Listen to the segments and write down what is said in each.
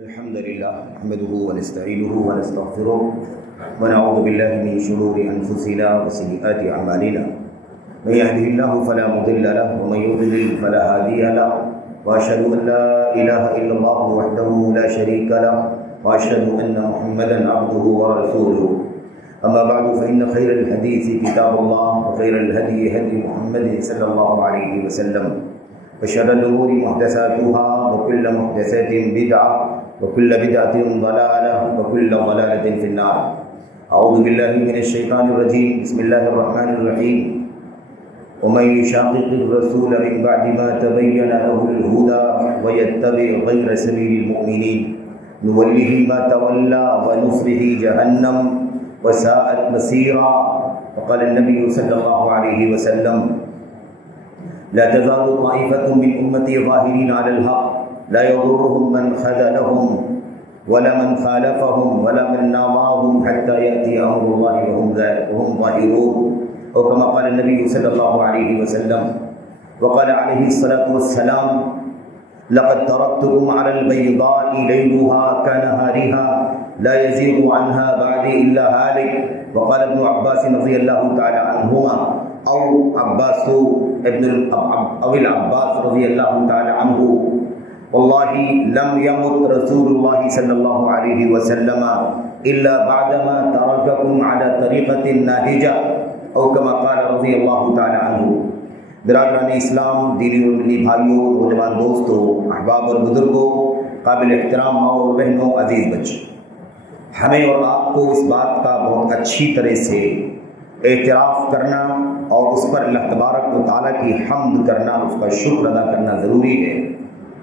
الحمد لله نحمده ونستعينه ونستغفره ونعوذ بالله من شرور أنفسنا وسيئات أعمالنا من يهده الله فلا مضل له ومن يضلل فلا هادي له وأشهد أن لا إله إلا الله وحده لا شريك له وأشهد أن محمدا عبده ورسوله أما بعد فإن خير الحديث كتاب الله وخير الهدي هدي محمد صلى الله عليه وسلم وشر الأمور محدثاتها وكل محدثة بدعة وكل بدعة ضلالة وكل ضلالة في النار. أعوذ بالله من الشيطان الرجيم. بسم الله الرحمن الرحيم. ومن يشاقق الرسول من بعد ما تبين له الهدى ويتبع غير سبيل المؤمنين نوله ما تولى ونصله جهنم وساءت مصيرا. وقال النبي صلى الله عليه وسلم: لا تزال طائفة من أمتي ظاهرين على الحق لا يضرهم من خذلهم ولا من خالفهم ولا من ناظرهم حتى يأتي أمر الله وهم ظاهرون. أو كما قال النبي صلى الله عليه وسلم. وقال عليه الصلاة والسلام: لقد تركتكم على البيضاء ليلها كنهارها لا يزيغ عنها بعد إلا هالك. وقال ابن عباس رضي الله تعالى عنهما أو العباس رضي الله تعالى عنه: والله لم يمت رسول الله صلى الله عليه وسلم إلا بعدما ترككم على طريقة ناهجة. أو كما قال رضي الله تعالى عنه. برادران اسلام، دینی اور ملی بھائیوں، نوجوان دوستوں، احباب اور بزرگوں، قابل احترام ماں اور بہنوں، عزیز بچوں، ہمیں اور آپ کو اس بات کا بہت اچھی طرح سے اعتراف کرنا اور اس پر اللہ تبارک و تعالیٰ کی حمد کرنا، اس کا شکر ادا کرنا ضروری ہے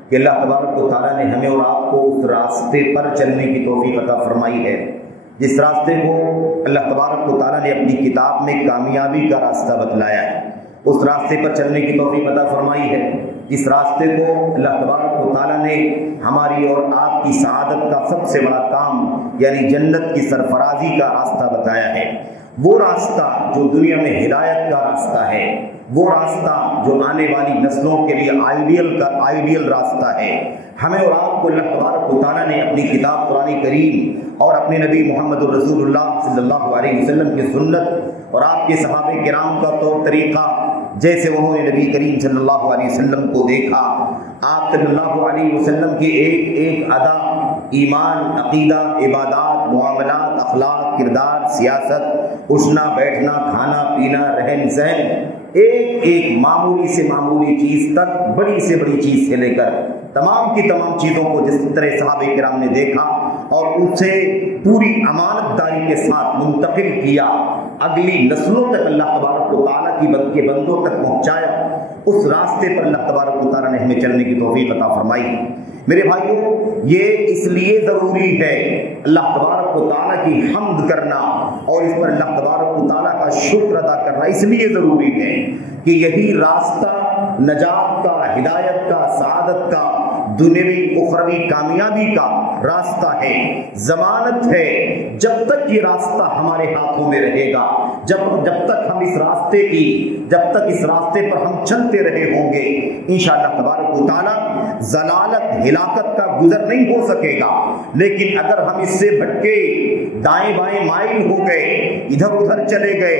کہ اللہ تبارک و تعالیٰ نے ہمیں اور آپ کو اس راستے پر چلنے کی توفیق عطا فرمائی ہے جس راستے کو اللہ تبارک و تعالیٰ نے اپنی کتاب میں کامیابی کا راستہ بتلایا ہے. اس راستے پر چلنے کی توفیق عطا فرمائی ہے جس راستے کو اللہ تبارک و تعالیٰ نے ہماری اور آپ کی سعادت کا سب سے بڑا کام یعنی جنت کی سرفرازی کا راستہ بتایا ہے. وہ راستہ جو دنیا میں ہدایت کا راستہ ہے، وہ راستہ جو آنے والی نسلوں کے لیے آئیڈیل راستہ ہے. ہمیں اور آپ کو اللہ تبارک و تعالیٰ نے اپنی کتاب قرآن کریم اور اپنے نبی محمد الرسول اللہ صلی اللہ علیہ وسلم کی سنت اور آپ کے صحابہ کرام کا طور طریقہ، جیسے انہوں نے نبی کریم صلی اللہ علیہ وسلم کو دیکھا، آپ صلی اللہ علیہ وسلم کی ایک ایک ادا، ایمان، عقیدہ، عبادات، معاملات، اخلاق، کردار، سیاست، اٹھنا بیٹھنا، کھانا پینا، رہن سہن، ایک ایک معمولی سے معمولی چیز تک بڑی سے بڑی چیز سے لے کر تمام کی تمام چیزوں کو جس طرح صحابہ کرام نے دیکھا اور اسے پوری امانت داری کے ساتھ منتقل کیا، اگلی نسلوں تک اللہ تبارک و تعالیٰ کے بندوں تک پہنچایا، اس راستے پر اللہ تبارک و تعالیٰ نے ہمیں چلنے کی توفیق عطا فرمائی. میرے بھائیوں، یہ اس لیے ضروری ہے اللہ تبارک و تعالیٰ کی حمد کرنا اور اس پر اللہ تبارک و تعالیٰ کا شکر ادا کرنا اس لیے ضروری ہے کہ یہی راستہ نجات کا، ہدایت کا، سعادت کا، دنیوی اخروی کامیابی کا راستہ ہے، ضمانت ہے. جب تک یہ راستہ ہمارے ہاتھوں میں رہے گا، جب تک ہم اس راستے پر ہم چلتے رہے ہوں گے، انشاءاللہ تبارک و تعالیٰ ضلالت، ہلاکت کا گزر نہیں ہو سکے گا. لیکن اگر ہم اس سے بھٹکے، دائیں بائیں مائل ہو گئے، ادھر ادھر چلے گئے،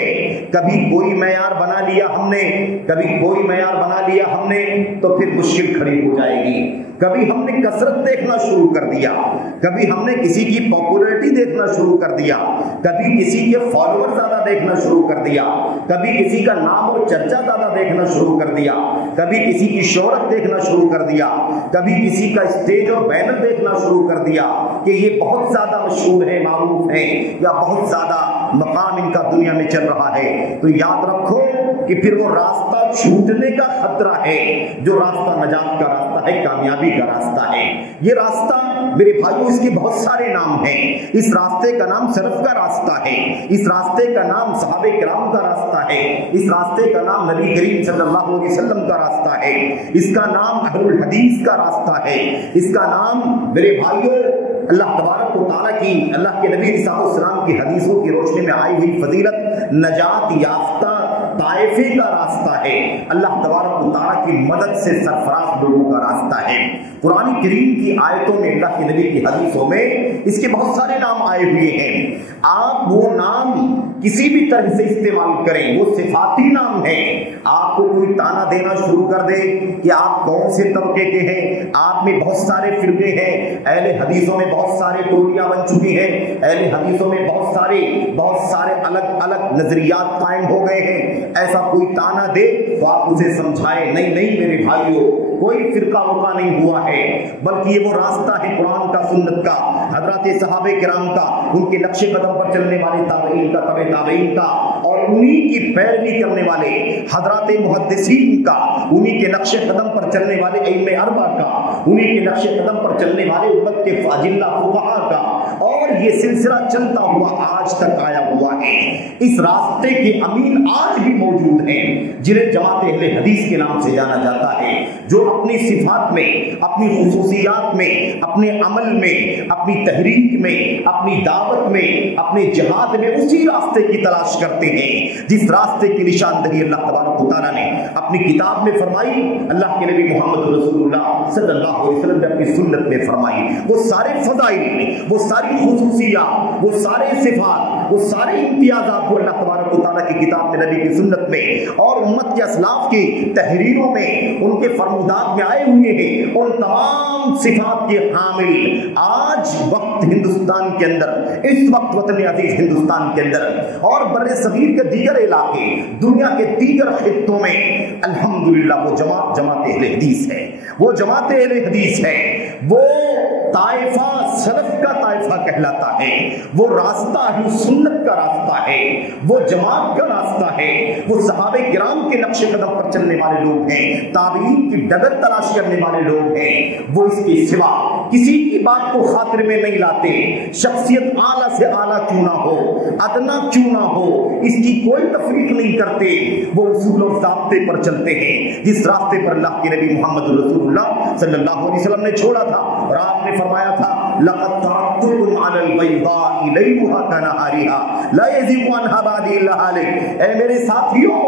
کبھی کوئی معیار بنا لیا ہم نے، کبھی کوئی معیار بنا لیا ہم نے، تو پھر مشکل کھڑی ہو جائے گی. کبھی ہم نے کثرت دیکھنا شروع کر دیا، کبھی ہم نے کسی کی پاپولیرٹی دیکھنا شروع کر دیا، کبھی کسی کے فالوور زیادہ دیکھنا شروع کر دیا، کبھی کسی کا نام اور چرچا زیادہ دیکھنا شروع کر دیا، کبھی کسی کی شہرت دیکھنا شروع کر دیا، کبھی کسی کا اسٹیج اور بینر دیکھنا شروع کر دیا کہ یہ بہت زیادہ مشہور ہے، معروف ہے، یا بہت زیادہ مقام ان کا دنیا میں چل رہا ہے. تو یاد رکھو کہ پھر وہ راستہ چھوٹنے کا خطرہ ہے جو راستہ نجات کا راستہ ہے، کامیابی کا راستہ ہے. یہ راستہ میرے بھائیوں، اس کے بہت سارے نام ہیں. اس راستے کا نام سلف کا راستہ ہے، اس راستے کا نام صحابہ کرام کا راستہ ہے، اس راستے کا نام نبی کریم صلی اللہ علیہ وسلم کا راستہ ہے، اس کا نام اہل الحدیث کا راستہ ہے، اس کا نام میرے بھائیوں اللہ تبارک و تعالیٰ کی، اللہ کے نبی علیہ السلام کی حدیثوں کی روشنی میں آئی ہوئی فضیلت، نجات یافتہ طائفے کا راستہ ہے، اللہ تبارک و تعالیٰ کی مدد سے سرفراز لوگوں کا راستہ ہے۔ قرآن کریم کی آیتوں میں، اللہ کے نبی کی حدیثوں میں اس کے بہت سارے نام آئے ہوئے ہیں۔ آپ وہ نام کسی بھی طرح سے استعمال کریں، وہ صفاتی نام ہے۔ آپ کو کوئی تانا دینا شروع کر دے کہ آپ کون سے طبقے کے ہیں، آپ میں بہت سارے فرقے ہیں، اہل حدیثوں میں بہت سارے ٹولیاں بن چکی ہیں، اہل حدیثوں میں بہت سارے الگ الگ نظریات قائم ہو گئے ہیں، ایسا کوئی تانا دے تو آپ اسے سمجھائیں نہیں میرے بھائیوں، کوئی فرقہ وقع نہیں ہوا ہے، بلکہ یہ وہ راستہ ہے قرآن کا، سنت کا، حضرات صحابہ کرام کا، ان کے نقش قدم پر چلنے والے تابعین کا، تبع تابعین کا، اور انہی کی پیروی کرنے والے حضرات محدثین کا، انہی کے نقش قدم پر چلنے والے ائمہ اربعہ کا، انہی کے نقش قدم پر چلنے والے امت کے فاضلہ فقہاء کا، اور یہ سلسلہ چلتا ہوا آج تک آیا ہوا ہے۔ اس راستے کے امین آج بھی موجود ہیں، جنہیں جماعت اہل حدیث کے نام سے جانا جاتا ہے، جو اپنی صفات میں، اپنی خصوصیات میں، اپنے عمل میں، اپنی تحریک میں، اپنی دعوت میں، اپنے جہاد میں اسی راستے کی تلاش کرتے ہیں جس راستے کی نشاندہی اللہ تبارک و تعالیٰ نے اپنی کتاب میں فرمائی، اللہ کے نبی محمد رسول اللہ صلی اللہ علیہ وسلم نے اپنی سنت میں فرمائی۔ وہ سارے فضائل، وہ ساری خصوصیات، وہ سارے صفات، وہ سارے امتیازات کو اللہ تبارک و تعالیٰ کی کتاب میں، نبی کی سنت میں اور امت کے اسلاف کی تحریروں میں، ان کے فرمودات میں آئے ہوئے ہیں۔ ان تمام صفات کے حامل آج وقت ہندوستان کے اندر، اس وقت وطن عزیز ہندوستان کے اندر اور بر صغیر کے دیگر علاقے، دنیا کے دیگر خطوں میں الحمدللہ وہ جماعت اہل حدیث ہے، وہ جماعت اہل حدیث ہے، وہ طائفہ سلف کا طائفہ کہلاتا ہے، وہ راستہ اہل سنت کا راستہ ہے، وہ جماعت کا راستہ ہے، وہ صحابہ کرام کے نقش قدم پر چلنے والے لوگ ہیں، تابعین کی ڈگر تلاش کرنے والے لوگ ہیں، وہ اس کے سوا کسی کی بات کو خاطر میں نہیں لاتے، شخصیت اعلیٰ سے اعلیٰ کیوں نہ ہو، ادنا کیوں نہ ہو، اس کی کوئی تفریق نہیں کرتے، وہ اصول و ضابطے پر چلتے ہیں جس راستے پر اللہ کے نبی محمد رسول اللہ صلی اللہ علیہ وسلم نے چھوڑا تھا، اور آپ نے فرمایا تھا لَقَدْ تَرَكْتُكُمْ عَلَى الْبَيْضَاءِ لَيْلُهَا كَنَهَارِهَا لَا يَزِيغُ عَنْهَا بَعْدِي إِلَّا هَالِكٌ۔ اے میرے ساتھیوں،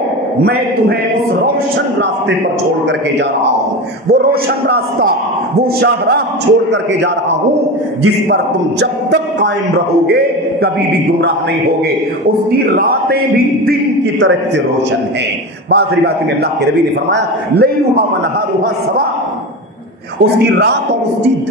میں تمہیں اس روشن راستے پر چھوڑ کر کے جا رہا ہوں، وہ روشن راستہ، وہ شاہراہ چھوڑ کر کے جا رہا ہوں جس پر تم جب تک قائم رہو گے کبھی بھی گمراہ نہیں ہوگے، اس کی راتیں بھی دن کی طرح سے روشن ہیں۔ بعض روایت میں اللہ کے نبی نے فرمایا لَيْلُهَا وَنَهَارُهَا سَوَاءٌ، اس کی رات اور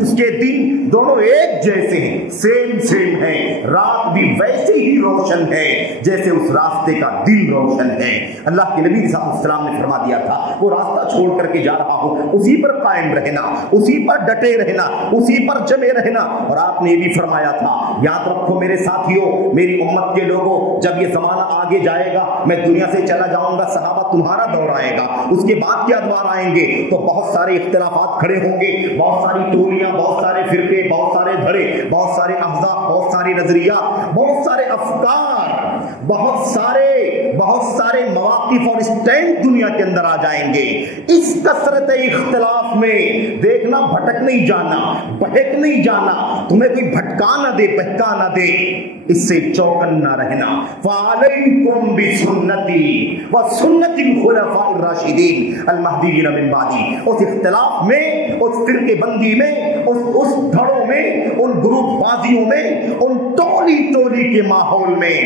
اس کے دن دونوں ایک جیسے ہیں، سیم ہیں، رات بھی ویسے ہی روشن ہے جیسے اس راستے کا دن روشن ہے۔ اللہ کے نبی صلی اللہ علیہ وسلم نے فرما دیا تھا وہ راستہ چھوڑ کر کے جا رہا ہوں، اسی پر قائم رہنا، اسی پر ڈٹے رہنا، اسی پر جمے رہنا۔ اور آپ نے یہ بھی فرمایا تھا یاد رکھو میرے ساتھیوں، میری امت کے لوگوں، جب یہ زمانہ آگے جائے گا، میں دنیا سے چلا جاؤں گا، صحابہ تمہارا دور آئے گا، اس کے بعد کیا ادوار آئیں گے تو بہت سارے اختلافات کھڑے ہوں گے، بہت ساری ٹولیاں، بہت سارے فرقے، بہت سارے دھڑے، بہت سارے احزاب، بہت ساری نظریات، بہت سارے افکار، بہت سارے مواقف اور اسٹینڈ دنیا کے اندر آ جائیں گے۔ اس کثرت اختلاف میں دیکھنا بھٹک نہیں جانا، بہک نہیں جانا، تمہیں کوئی بھٹکا نہ دے، بہکا نہ دے، اس سے چوکن نہ رہنا۔ فَعَلَيْكُمْ بِسُنَّتِي وَسُنَّتِ الْخُلَفَاءِ الرَّاشِدِينَ الْمَهْدِيِّينَ مِن بَعْدِي۔ اس اختلاف میں، اس فرقے بندی میں، اس دھڑوں میں، ان گروپ بازیوں میں، ان ٹولی کے ماحول میں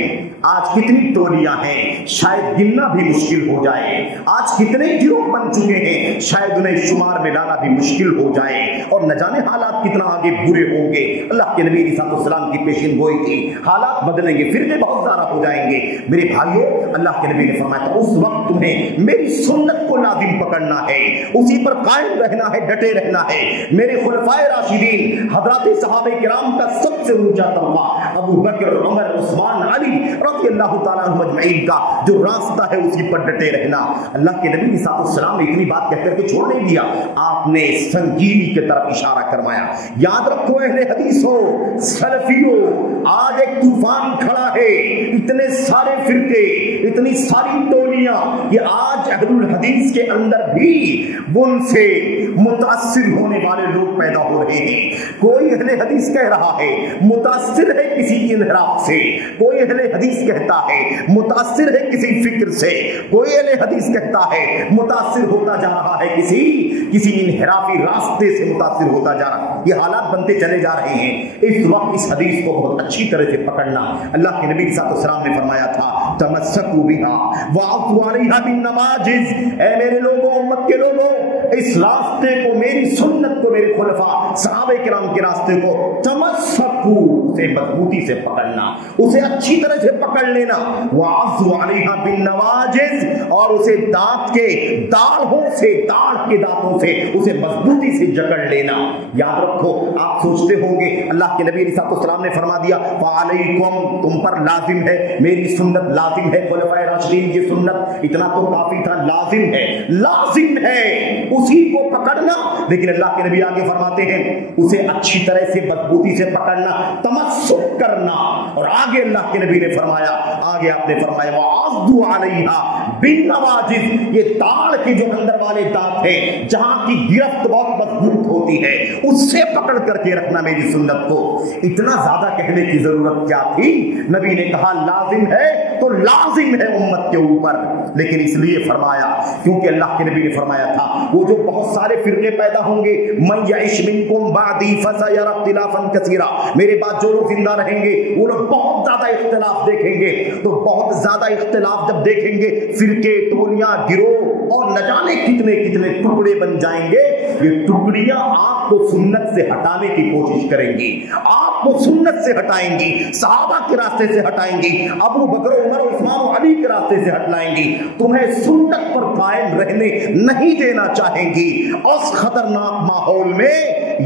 آج کتنی ٹولیاں ہیں شاید گننا بھی مشکل ہو جائے، آج کتنے گروہ بن چکے ہیں شاید انہیں شمار میں لانا بھی مشکل ہو جائے، اور نہ جانے حالات کتنا آگے برے ہوں گے۔ اللہ کے نبی علیہ السلام کی پیشین گوئی تھی حالات بدلیں گے، فرقے بہت زیادہ ہو جائیں گے۔ میرے بھائیوں، اللہ کے نبی نے فرمایا تھا اس وقت تمہیں میری سنت کو لازم پکڑنا ہے، اسی پر قائم رہنا ہے، ڈٹے رہنا ہے۔ میرے خلفائے راشدین حضرات صحابہ کرام کا سب سے اونچا طبقہ ابو بکر، عمر، عثمان، علی رضی اللہ تعالیٰ عنہ اجمعین کا جو راستہ ہے اسی پر ڈٹے رہنا۔ اللہ کے نبی صلی اللہ علیہ وسلم نے اتنی بات کہہ کر کے چھوڑ نہیں دیا، آپ نے سنگینی کی طرف اشارہ کروایا۔ یاد رکھو اہل حدیثوں، سلفیوں، آج ایک طوفان کھڑا ہے، اتنے سارے فرقے، اتنی ساری ٹولیاں کہ آج اہل الحدیث کے اندر بھی ان سے متاثر ہونے والے لوگ پیدا ہو رہے ہیں۔ کوئی اہل حدیث حدیث کہہ رہا ہے متاثر ہے کسی انحراف سے، کوئی اہل حدیث کہتا ہے متاثر ہے کسی فکر سے، کوئی اہل حدیث کہتا ہے متاثر ہوتا جا رہا ہے کسی انحرافی راستے سے متاثر ہوتا جا رہا ہے۔ یہ حالات بنتے چلے جا رہے ہیں۔ اس وقت اس حدیث کو بہت اچھی طرح سے پکڑنا، اللہ کے نبی صلی اللہ علیہ وسلم نے فرمایا تھا تمسکوا بها وعضوا علیہا بالنواجذ، اے میرے لوگوں، امت کے لوگوں، اس راستے کو، میری سنت کو، میرے خلفاء صحابہ کرام کے راستے کو تمسکوا، اسے مضبوطی سے پکڑنا، اسے اچھی طرح سے پکڑ لینا، وعضوا علیہا بالنواجذ، اور اسے دانت کے داڑھوں سے، داڑھ کے دانتوں سے اسے مضبوطی سے جکڑ لینا۔ یاد رکھو، آپ سوچتے ہوں گے اللہ کے نبی علیہ السلام نے فرما دیا فعلیکم، تم پر لازم ہے میری سنت، لازم ہے خلفائے راشدین کی سنت، اتنا تو کافی تھا، لازم ہے، لازم ہے اسی کو پکڑنا۔ لیکن اللہ کے نبی آگے فرماتے ہیں اسے اچھی طرح سے مضبوطی سے پکڑنا، تمسک کرنا، اور آگے اللہ کے نبی نے فرمایا، آگے آپ نے فرمایا وعضوا علیہا بالنواجذ، یہ داڑھ کے جو اندر والے دانت ہیں جہاں کی گرفت بہت مضبوط ہوتی ہے، اس سے پکڑ کر کے رکھنا میری سنت کو۔ اتنا زیادہ کہنے کی ضرورت کیا تھی؟ نبی نے کہا لازم ہے تو لازم ہے امت کے اوپر، لیکن اس لیے فرمایا کیونکہ اللہ کے نبی نے فرمایا تھا وہ جو بہت سارے فرقے پیدا ہوں گے، من یعش منکم بعدی فسیری اختلافا کثیرا، میرے بعد جو لوگ زندہ رہیں گے وہ لوگ بہت زیادہ اختلاف دیکھیں گے، تو بہت زیادہ اختلاف جب دیکھیں گے، فرقے، ٹولیاں، گروہ، اور نہ جانے کتنے کتنے ٹکڑے بن جائیں گے، یہ ٹکڑیاں آپ کو سنت سے ہٹانے کی کوشش کریں گی، آپ کو سنت سے ہٹائیں گی، صحابہ کے راستے سے ہٹائیں گی، ابو بکر، عمر، عثمان و علی کے راستے سے ہٹائیں گی، تمہیں سنت پر قائم رہنے نہیں دینا چاہیں گی۔ اس خطرناک ماحول میں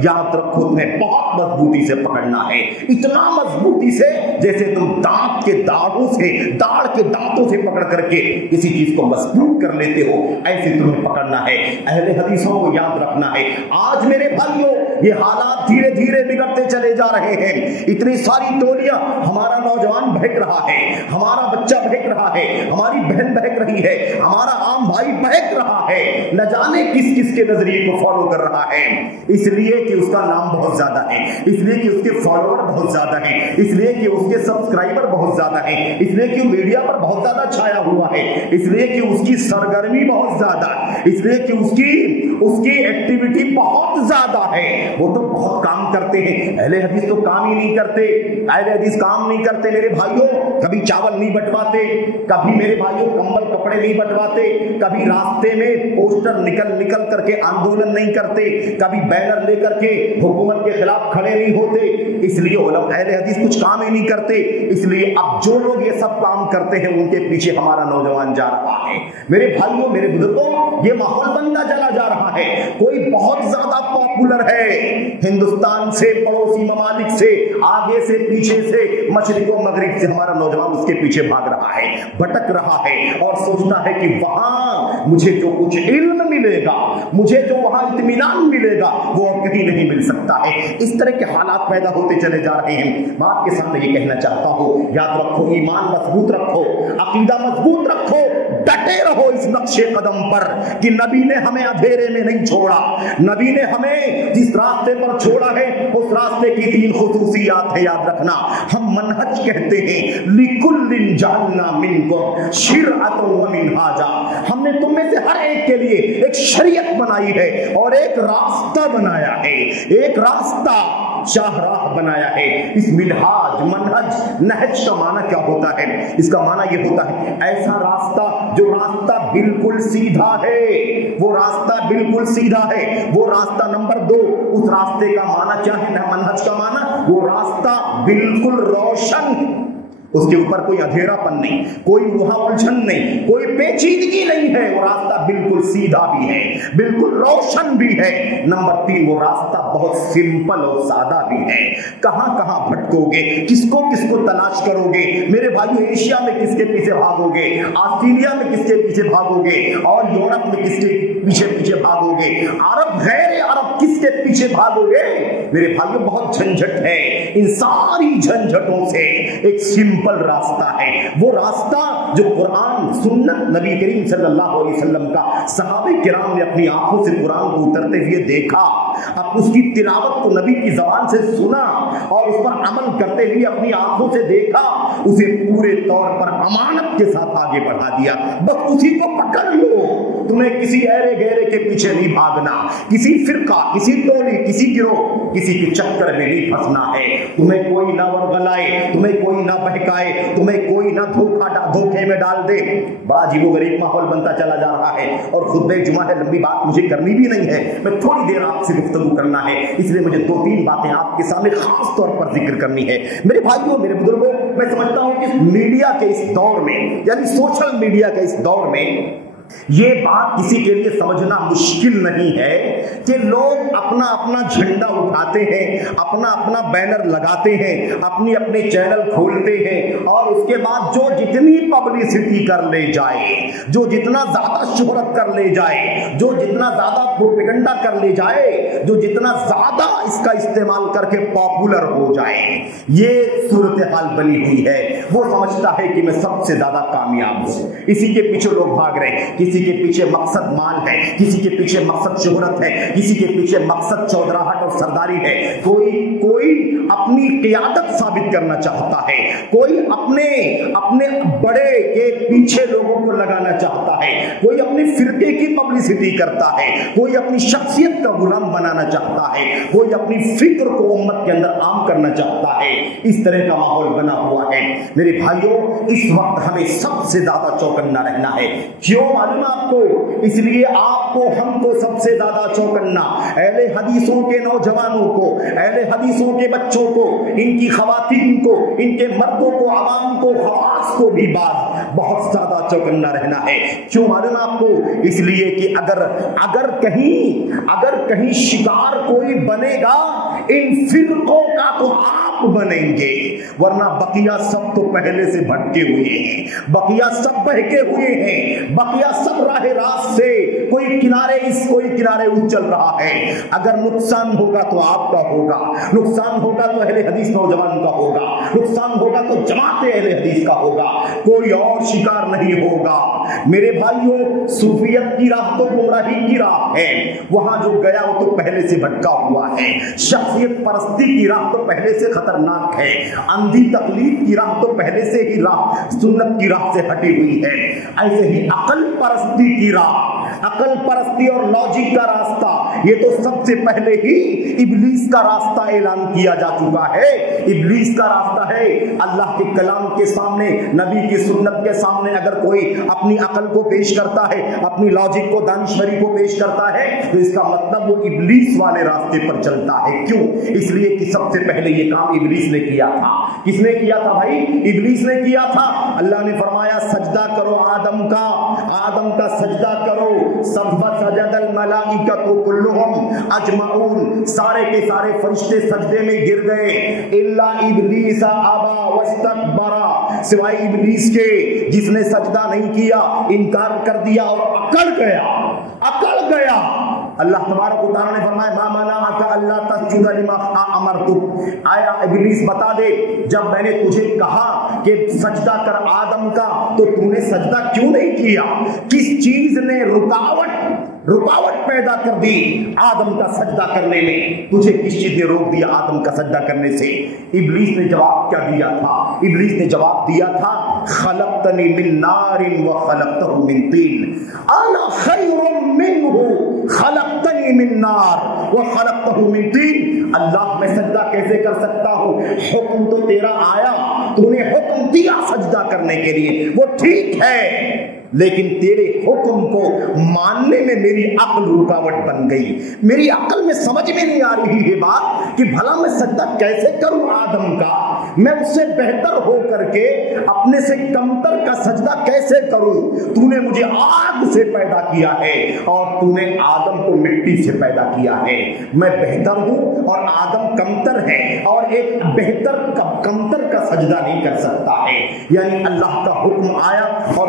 یاد رکھو تمہیں بہت مضبوطی سے پکڑنا ہے، اتنا مضبوطی سے جیسے تم دانت کے داڑھوں سے، داڑھ کے دانتوں سے پکڑ کر کے کسی چیز کو مضبوط کر لیتے ہو، ایسے تمہیں پکڑنا ہے۔ اہل حدیثوں کو یاد رکھنا ہے۔ آج میرے بھائیوں یہ حالات دھیرے دھیرے بگڑتے چلے جا رہے ہیں، اتنی ساری ٹولیاں، ہمارا نوجوان بہک رہا ہے، ہمارا بچہ بہک رہا ہے، ہماری بہن بہک رہی ہے، ہمارا عام بھائی بہک رہا ہے، نہ جانے کس کس کے نظریے کو فالو کر رہا ہے، اس لیے کہ اس کا نام بہت زیادہ ہے، اس لیے کہ اس کے فالوور بہت زیادہ ہیں، اس لیے کہ اس کے سبسکرائبر بہت زیادہ ہیں، اس لیے کہ میڈیا پر بہت زیادہ چھایا ہوا ہے، اس لیے کہ اس کی سرگرمی بہت زیادہ ہے، اس لیے کہ اس کی ایکٹیویٹی بہت زیادہ ہے، وہ تو بہت کام کرتے ہیں۔ اہل حدیث تو کام ہی نہیں کرتے، اہل حدیث کام نہیں کرتے میرے بھائیوں، کبھی چاول نہیں بٹواتے، کبھی میرے بھائیوں کمبل کپڑے نہیں بٹواتے، کبھی راستے میں پوسٹر نکل کر کے آندولن نہیں کرتے، کبھی بینر لے کر کے حکومت کے خلاف کھڑے نہیں ہوتے، اس لیے علماء اہل حدیث کچھ کام ہی نہیں کرتے۔ اس لیے اب جو لوگ یہ سب کام کرتے ہیں ان کے پیچھے ہمارا نوجوان جا رہا ہے۔ میرے بھائیوں، میرے بزرگوں، یہ ماحول بنتا چلا جا رہا ہے، کوئی بہت زیادہ پاپولر ہے، ہندوستان سے، پڑوسی ممالک سے، آگے سے، پیچھے سے، مشرق و مغرب سے ہمارا نوجوان اس کے پیچھے بھاگ رہا ہے، بھٹک رہا ہے، اور سوچتا ہے کہ وہاں مجھے جو کچھ علم ملے گا، مجھے جو وہاں اطمینان ملے گا، وہ کہیں نہیں مل سکتا ہے۔ اس طرح کے حالات پیدا ہوتے چلے جا رہے ہیں۔ میں آپ کے سامنے یہ کہنا چاہتا ہوں، یاد رکھو، ایمان مضبوط رکھو، عقیدہ مضبوط رکھو، ڈٹے رہو اس نقش قدم پر کہ نبی نے ہمیں اندھیرے میں نہیں چھوڑا، نبی نے ہمیں جس راستے پر چھوڑا ہے اس راستے کی 3 خصوصیات ہے، یاد رکھنا۔ ہم منہج کہتے ہیں، لِكُلٍّ جَعَلْنَا مِنْكُمْ شِرْعَةً وَمِنْهَاجًا، ہم نے تم میں سے ہر ایک کے لیے ایک شریعت بنائی ہے اور ایک راستہ بنایا ہے، ایک راستہ، شاہراہ بنایا ہے۔ اس منہاج، منہج، نہج کا معنی کیا ہوتا ہے؟ اس کا معنی یہ ہوتا ہے ایسا راستہ جو راستہ بالکل سیدھا ہے، وہ راستہ بالکل سیدھا ہے، وہ راستہ نمبر 2، اس راستے کا معنی کیا ہے؟ منہج کا معنی وہ راستہ بالکل روشن، اس کے اوپر کوئی اندھیرا پن نہیں، کوئی وہاں الجھن نہیں، کوئی پیچیدگی نہیں ہے، وہ راستہ بالکل سیدھا بھی ہے، بالکل روشن بھی ہے۔ نمبر 3، وہ راستہ بہت سمپل اور سادہ بھی ہے۔ کہاں کہاں بھٹکو گے، کس کو تلاش کرو گے میرے بھائیو؟ ایشیا میں کس کے پیچھے بھاگو گے، آسٹریلیا میں کس کے پیچھے بھاگو گے، اور یورپ میں کس کے پیچھے بھاگو گے، عرب غیر عرب کس کے پیچھے بھاگو گے؟ میرے بھائیو بہت جھنجھٹ ہے، ان ساری جھنجھٹوں سے ایک سمپل راستہ ہے، وہ راستہ جو قرآن سنت نبی کریم صلی اللہ علیہ وسلم کا صحابہ کرام نے اپنی آنکھوں سے قرآن کو اترتے ہوئے دیکھا، اب اس کی تلاوت کو نبی کی زبان سے سنا اور اس پر عمل کرتے ہوئے اپنی آنکھوں سے دیکھا، اسے پورے طور پر امانت کے ساتھ آگے بڑھا دیا۔ بس اسی کو پکڑ لو، تمہیں کسی ایرے گہرے کے پیچھے نہیں بھاگنا، کسی فرقہ، کسی ٹولی، کسی گروہ، کسی کے چکر میں نہیں پھنسنا ہے۔ تمہیں کوئی نہ ورغلائے، تمہیں کوئی نہ بہکائے، تمہیں کوئی نہ دھوکے میں ڈال دے۔ بڑا عجیب و غریب ماحول بنتا چلا جا رہا ہے، اور خطبہ جمعہ ہے، لمبی بات مجھے کرنی بھی نہیں ہے، میں تھوڑی دیر آپ سے گفتگو کرنا ہے، اس لیے مجھے 2-3 باتیں آپ کے سامنے خاص طور پر ذکر کرنی ہے۔ میرے بھائیوں، میرے بزرگوں، میں سمجھتا ہوں کہ میڈیا کے اس دور میں، یعنی سوشل میڈیا کے اس دور میں، یہ بات کسی کے لیے سمجھنا مشکل نہیں ہے کہ لوگ اپنا اپنا جھنڈا اٹھاتے ہیں، اپنا اپنا بینر لگاتے ہیں، اپنی اپنے چینل کھولتے ہیں، اور اس کے بعد جو جتنی پبلسٹی کر لے جائے، جو جتنا زیادہ شہرت کر لے جائے، جو جتنا زیادہ پروپیگنڈا کر لے جائے، جو جتنا زیادہ اس کا استعمال کر کے پاپولر ہو جائے، یہ صورتحال بنی ہوئی ہے۔ وہ سمجھتا ہے کہ میں سب سے زیادہ کامیاب ہوں، اسی کے پیچھے لوگ بھاگ رہے ہیں، کسی کے پیچھے مقصد مال ہے، کسی کے پیچھے مقصد شہرت ہے، کسی کے پیچھے مقصد چودراہٹ اور سرداری ہے، کوئی اپنی قیادت ثابت کرنا چاہتا ہے، کوئی اپنے بڑے کے پیچھے لوگوں کو لگانا چاہتا ہے، کوئی اپنے فرقے کی پبلسٹی کرتا ہے، کوئی اپنی شخصیت کا غلام بنانا چاہتا ہے، کوئی اپنی فکر کو امت کے اندر عام کرنا چاہتا ہے۔ اس طرح کا ماحول بنا ہوا ہے۔ میرے بھائیوں، اس وقت ہمیں سب سے زیادہ چوکنا رہنا ہے۔ کیوں معلوم آپ کو؟ اس لیے آپ کو، ہم کو سب سے زیادہ چوکنا، اہل حدیثوں کے نوجوانوں کو، اہل حدیثوں کے بچوں کو، ان کی خواتین کو، ان کے مردوں کو، عوام کو، خواص کو بھی بہت زیادہ چوکنا رہنا ہے۔ کیوں معلوم آپ کو؟ اس لیے کہ اگر کہیں شکار کوئی بنے گا ان فرقوں کا تو آپ بنیں گے، ورنہ بقیہ سب تو پہلے سے بھٹکے ہوئے ہیں، بقیہ سب بہکے ہوئے ہیں، بقیہ سب راہ راست سے کوئی کنارے اس کوئی کنارے اس چل رہا ہے۔ اگر نقصان ہوگا تو آپ کا ہوگا، نقصان ہوگا تو اہل حدیث نوجوان کا ہوگا، نقصان ہوگا تو جماعت اہل حدیث کا ہوگا، کوئی اور شکار نہیں ہوگا۔ میرے بھائیوں، صوفیت کی راہ تو گمراہی کی راہ ہے، وہاں جو گیا وہ تو پہلے سے بھٹکا ہوا ہے۔ شخصیت پرستی کی راہ تو پہلے سے خطرناک ہے، اندھی تقلید کی راہ تو پہلے سے ہی سنت کی راہ سے ہٹی ہوئی ہے۔ ایسے ہی عقل پرستی کی راہ، عقل پرستی اور لاجک کا راستہ، یہ تو سب سے پہلے ہی ابلیس کا راستہ اعلان کیا جا چکا ہے۔ ابلیس کا راستہ ہے اللہ کے کلام کے سامنے، نبی کی سنت کے سامنے اگر کوئی اپنی عقل کو پیش کرتا ہے، اپنی لاجک کو، دانشوری کو پیش کرتا ہے، تو اس کا مطلب وہ ابلیس والے راستے پر چلتا ہے۔ کیوں؟ اس لیے کہ سب سے پہلے یہ کام ابلیس نے کیا تھا۔ کس نے کیا تھا بھائی؟ ابلیس نے کیا تھا۔ اللہ نے فرمایا سجدہ کرو آدم کا سجدہ کرو، سجد الملائکۃ کلھم اجمعون، سارے کے سارے فرشتے سجدے میں گر گئے، الا ابلیس ابا واستکبر، سوائے ابلیس کے جس نے سجدہ نہیں کیا، انکار کر دیا اور اکڑ گیا۔ اللہ تبارک و تعالیٰ نے فرمایا ما منعک الا تسجد لما امرتک، آیا ابلیس بتا دے جب میں نے تجھے کہا کہ سجدہ کر آدم کا تو تو نے سجدہ کیوں نہیں کیا؟ کس چیز نے رکاوٹ پیدا کر دی آدم کا سجدہ کرنے میں؟ تجھے کس چیز نے روک دیا آدم کا سجدہ کرنے سے؟ ابلیس نے جواب کیا دیا تھا؟ ابلیس نے جواب دیا تھا خلقتنی من نار وخلقتہ من طین، انا خیر منہ خلقتنی من نار وخلقتہ من طین۔ اللہ میں سجدہ کیسے کر سکتا ہوں؟ حکم تو تیرا آیا، تو نے حکم دیا سجدہ کرنے کے لیے، وہ ٹھیک ہے، لیکن تیرے حکم کو ماننے میں میری عقل رکاوٹ بن گئی۔ میری عقل میں سمجھ میں نہیں آ رہی ہے بات کہ بھلا میں سجدہ کیسے کروں آدم کا، میں اس سے بہتر ہو کر کے اپنے سے کمتر کا سجدہ کیسے کروں؟ تو نے مجھے آگ سے پیدا کیا ہے اور تو نے آدم کو مٹی سے پیدا کیا ہے، میں بہتر ہوں اور آدم کمتر ہے، اور ایک بہتر کمتر کا سجدہ نہیں کر سکتا ہے۔ یعنی اللہ کا حکم آیا اور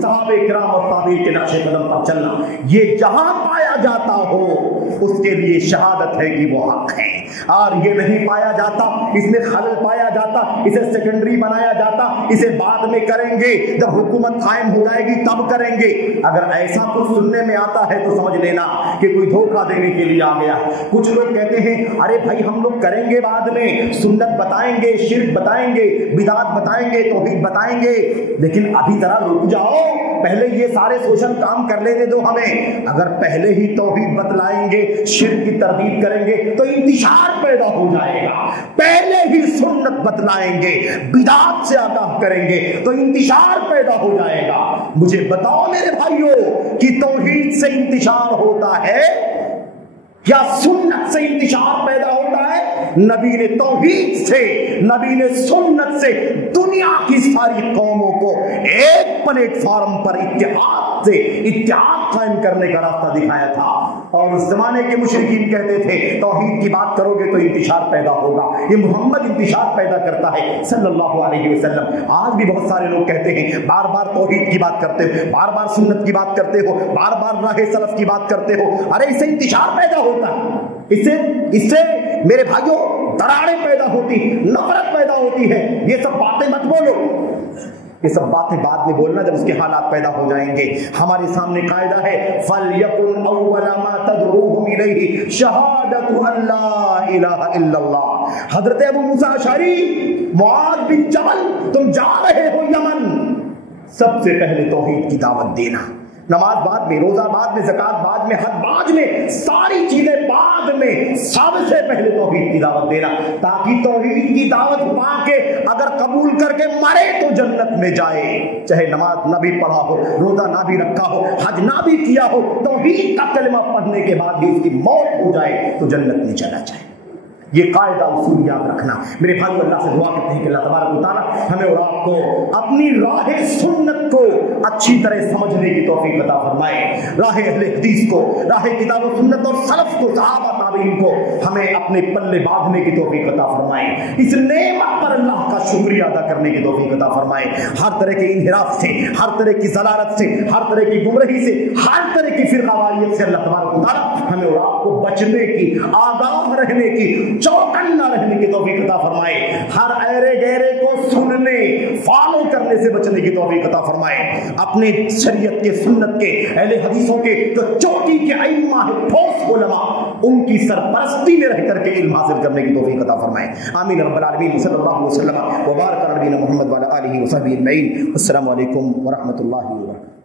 صحابہ کرام اور تابعین کے نقش قدم پر چلنا، یہ جہاں پایا جاتا ہو اس کے لیے شہادت ہے کہ وہ حق ہے، اور یہ نہیں پایا جاتا، اس میں خلل پایا جاتا، اسے سیکنڈری بنایا جاتا، اسے بعد میں کریں گے، جب حکومت قائم ہو جائے گی تب کریں گے۔ اگر ایسا کچھ سننے میں آتا ہے تو سمجھ لینا کہ کوئی دھوکہ دینے کے لیے آ گیا۔ کچھ لوگ کہتے ہیں ارے بھائی ہم لوگ کریں گے بعد میں، سنت بتائیں گے، شرک بتائیں گے، بدعت بتائیں گے، توحید بتائیں گے، لیکن ابھی ذرا رک جاؤ، پہلے یہ سارے سوشل کام کر لینے دو ہمیں۔ اگر پہلے ہی توحید بتلائیں گے، شرک کی تردید کریں گے تو انتشار پیدا ہو جائے گا، پہلے ہی سنت بتلائیں گے، بدعت سے آگاہ کریں گے تو انتشار پیدا ہو جائے گا۔ مجھے بتاؤ میرے بھائیوں کہ توحید سے انتشار ہوتا ہے کیا سنت سے انتشار پیدا ہوتا ہے؟ نبی نے توحید سے، نبی نے سنت سے دنیا کی ساری قوموں کو ایک پلیٹ فارم پر اتحاد سے اتحاد قائم کرنے کا راستہ دکھایا تھا۔ اور اس زمانے کے مشرکین کہتے تھے توحید کی بات کرو گے تو انتشار پیدا ہوگا، یہ محمد انتشار پیدا کرتا ہے صلی اللہ علیہ وسلم۔ آج بھی بہت سارے لوگ کہتے ہیں بار بار توحید کی بات کرتے ہو، بار بار سنت کی بات کرتے ہو، بار بار راہ سلف کی بات کرتے ہو، ارے اس سے انتشار پیدا ہوتا ہے، اس سے میرے بھائیوں دراڑیں پیدا ہوتی، نفرت پیدا ہوتی ہے۔ یہ سب باتیں مت بولو، یہ سب باتیں بعد میں بولنا جب اس کے حالات پیدا ہو جائیں گے۔ ہمارے سامنے قاعدہ ہے فَلْيَكُنْ أَوَّلَ مَا تَدْعُوهُمْ إِلَيْهِ شَهَادَةُ أَن لَّا إِلَٰهَ إِلَّا اللَّهُ۔ حضرت ابو موسیٰ اشعری، معاذ بن جبل، تم جا رہے ہو یمن، سب سے پہلے توحید کی دعوت دینا، نماز بعد میں، روزہ بعد میں، زکات بعد میں، حج بعد میں، ساری چیزیں بعد میں، سب سے پہلے توحید کی دعوت دینا، تاکہ توحید کی دعوت پا کے اگر قبول کر کے مرے تو جنت میں جائے، چاہے نماز نہ بھی پڑھا ہو، روزہ نہ بھی رکھا ہو، حج نہ بھی کیا ہو، توحید کا کلمہ پڑھنے کے بعد بھی اس کی موت ہو جائے تو جنت میں چلا جائے۔ یہ قاعدہ اصول یاد رکھنا میرے بھائیو۔ اللہ سے دعا کرتے ہیں کہ اللہ تبارک و تعالیٰ ہمیں اور آپ کو اپنی راہ سنت کو اچھی طرح سمجھنے کی توفیق عطا فرمائے، راہ اہل حدیث کو، راہ کتاب و سنت اور سلف کو، صحابہ تابعین کو ہمیں اپنے پلے باندھنے کی توفیق عطا فرمائے، اس نعمت پر اللہ کا شکریہ ادا کرنے کی توفیق عطا فرمائے، ہر طرح کے انحراف سے، ہر طرح کی ضلالت سے، ہر طرح کی گمراہی سے، ہر طرح کی فرقہ واریت سے اللہ تبارک و تعالیٰ ہمیں اور آپ کو بچنے کی، آگاہ رہنے کی، چوکنا رہنے کی توفیق عطا فرمائے، ہر ایرے گہرے کو سننے، فالو کرنے سے بچنے کی توفیق عطا فرمائے، اپنے شریعت کے، سنت کے، اہل حدیثوں کے جو چوٹی کے ائمہ ہیں، ٹھوس علماء، ان کی سرپرستی میں رہ کر کے علم حاصل کرنے کی توفیق عطا فرمائے۔ آمین رب العالمین، صلی اللہ علیہ وسلم وبارک علی نبینا محمد وعلی آلہ وصحبہ اجمعین۔ السلام علیکم ورحمۃ اللہ وبرکاتہ۔